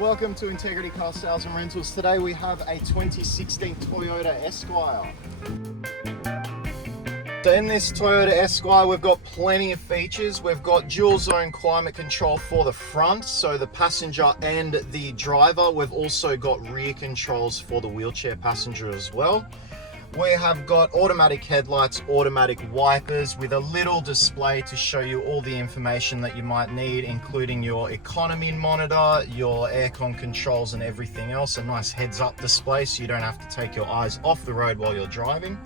Welcome to Integrity Car Sales and Rentals. Today we have a 2016 Toyota Esquire. So in this Toyota Esquire, we've got plenty of features. We've got dual zone climate control for the front, so the passenger and the driver. We've also got rear controls for the wheelchair passenger as well. We have got automatic headlights, automatic wipers with a little display to show you all the information that you might need, including your economy monitor, your aircon controls and everything else. A nice heads up display so you don't have to take your eyes off the road while you're driving.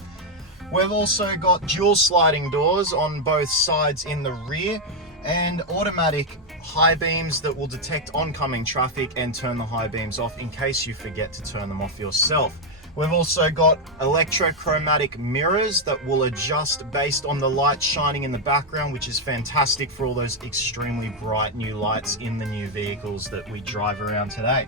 We've also got dual sliding doors on both sides in the rear and automatic high beams that will detect oncoming traffic and turn the high beams off in case you forget to turn them off yourself. We've also got electrochromatic mirrors that will adjust based on the light shining in the background, which is fantastic for all those extremely bright new lights in the new vehicles that we drive around today.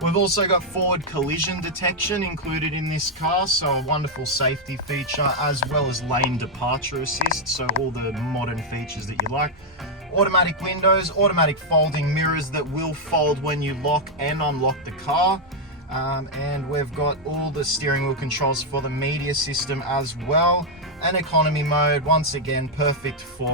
We've also got forward collision detection included in this car, so a wonderful safety feature, as well as lane departure assist, so all the modern features that you like. Automatic windows, automatic folding mirrors that will fold when you lock and unlock the car. And we've got all the steering wheel controls for the media system as well. And economy mode, once again, perfect for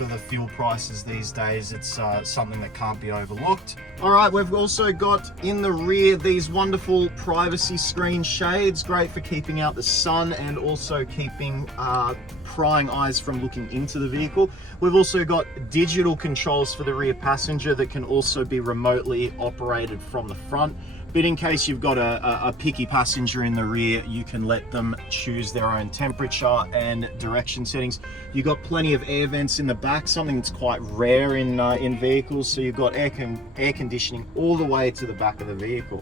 the fuel prices these days. It's something that can't be overlooked. All right, we've also got in the rear these wonderful privacy screen shades, great for keeping out the sun and also keeping prying eyes from looking into the vehicle. We've also got digital controls for the rear passenger that can also be remotely operated from the front. But in case you've got a picky passenger in the rear, you can let them choose their own temperature and direction settings. You've got plenty of air vents in the back, something that's quite rare in vehicles. So you've got air conditioning all the way to the back of the vehicle.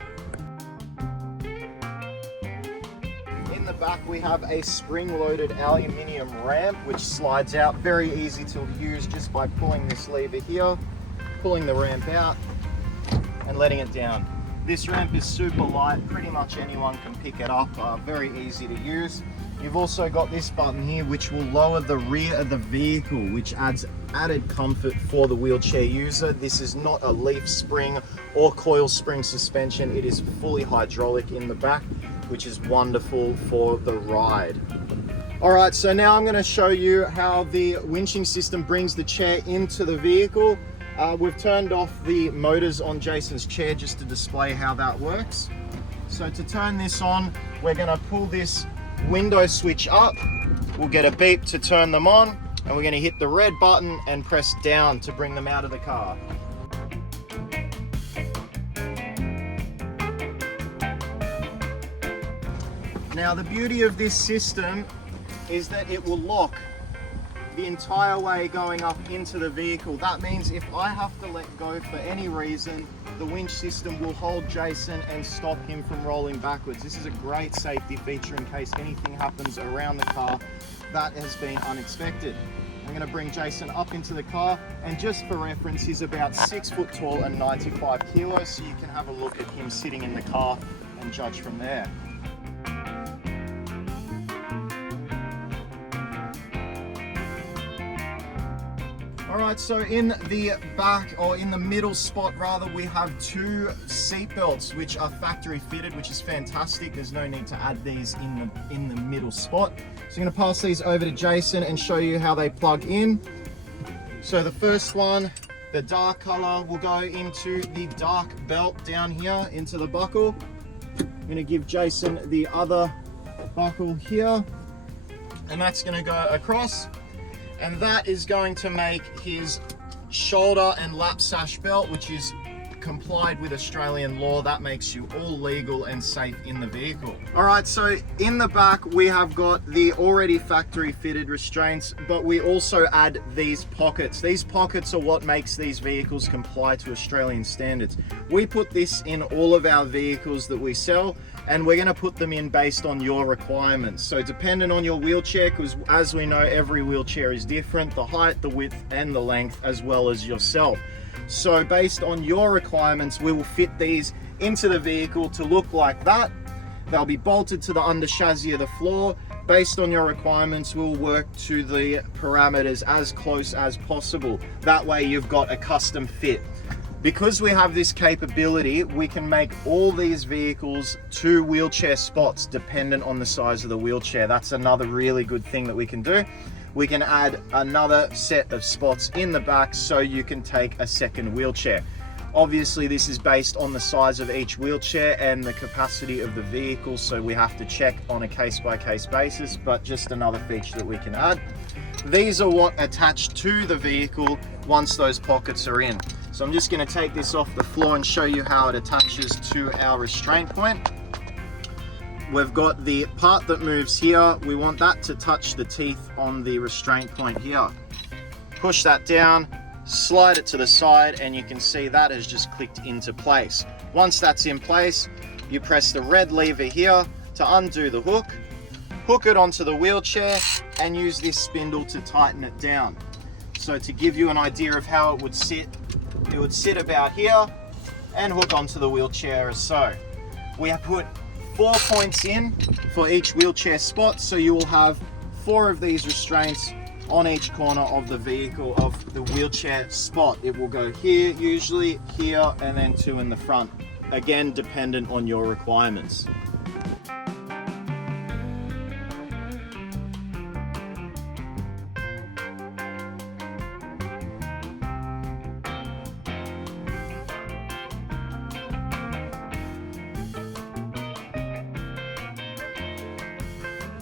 In the back, we have a spring-loaded aluminium ramp, which slides out. Very easy to use just by pulling this lever here, pulling the ramp out and letting it down. This ramp is super light, pretty much anyone can pick it up, very easy to use. You've also got this button here which will lower the rear of the vehicle, which adds added comfort for the wheelchair user. This is not a leaf spring or coil spring suspension, it is fully hydraulic in the back, which is wonderful for the ride. Alright, so now I'm going to show you how the winching system brings the chair into the vehicle. We've turned off the motors on Jason's chair just to display how that works. So to turn this on, we're going to pull this window switch up. We'll get a beep to turn them on, and we're going to hit the red button and press down to bring them out of the car. Now the beauty of this system is that it will lock the entire way going up into the vehicle. That means if I have to let go for any reason, the winch system will hold Jason and stop him from rolling backwards. This is a great safety feature in case anything happens around the car that has been unexpected. I'm going to bring Jason up into the car, and just for reference, he's about 6 foot tall and 95 kilos, so you can have a look at him sitting in the car and judge from there. Alright, so in the back, or in the middle spot rather, we have 2 seat belts which are factory fitted, which is fantastic. There's no need to add these in the middle spot. So I'm going to pass these over to Jason and show you how they plug in. So the first one, the dark color, will go into the dark belt down here into the buckle. I'm going to give Jason the other buckle here, and that's going to go across. And that is going to make his shoulder and lap sash belt, which is complied with Australian law. That makes you all legal and safe in the vehicle. All right, so in the back, we have got the already factory fitted restraints, but we also add these pockets. These pockets are what makes these vehicles comply to Australian standards. We put this in all of our vehicles that we sell, and we're going to put them in based on your requirements. So dependent on your wheelchair, because as we know, every wheelchair is different, the height, the width, and the length, as well as yourself. So based on your requirements, we will fit these into the vehicle to look like that. They'll be bolted to the under chassis of the floor. Based on your requirements, we'll work to the parameters as close as possible. That way you've got a custom fit. Because we have this capability, we can make all these vehicles 2 wheelchair spots dependent on the size of the wheelchair. That's another really good thing that we can do. We can add another set of spots in the back so you can take a second wheelchair. Obviously, this is based on the size of each wheelchair and the capacity of the vehicle, so we have to check on a case-by-case basis, but just another feature that we can add. These are what attach to the vehicle once those pockets are in. So I'm just going to take this off the floor and show you how it attaches to our restraint point. We've got the part that moves here. We want that to touch the teeth on the restraint point here. Push that down, slide it to the side, and you can see that has just clicked into place. Once that's in place, you press the red lever here to undo the hook, hook it onto the wheelchair, and use this spindle to tighten it down. So to give you an idea of how it would sit about here and hook onto the wheelchair as so. We have put 4 points in for each wheelchair spot, so you will have 4 of these restraints on each corner of the vehicle, of the wheelchair spot. It will go here, usually here, and then 2 in the front. Again, dependent on your requirements.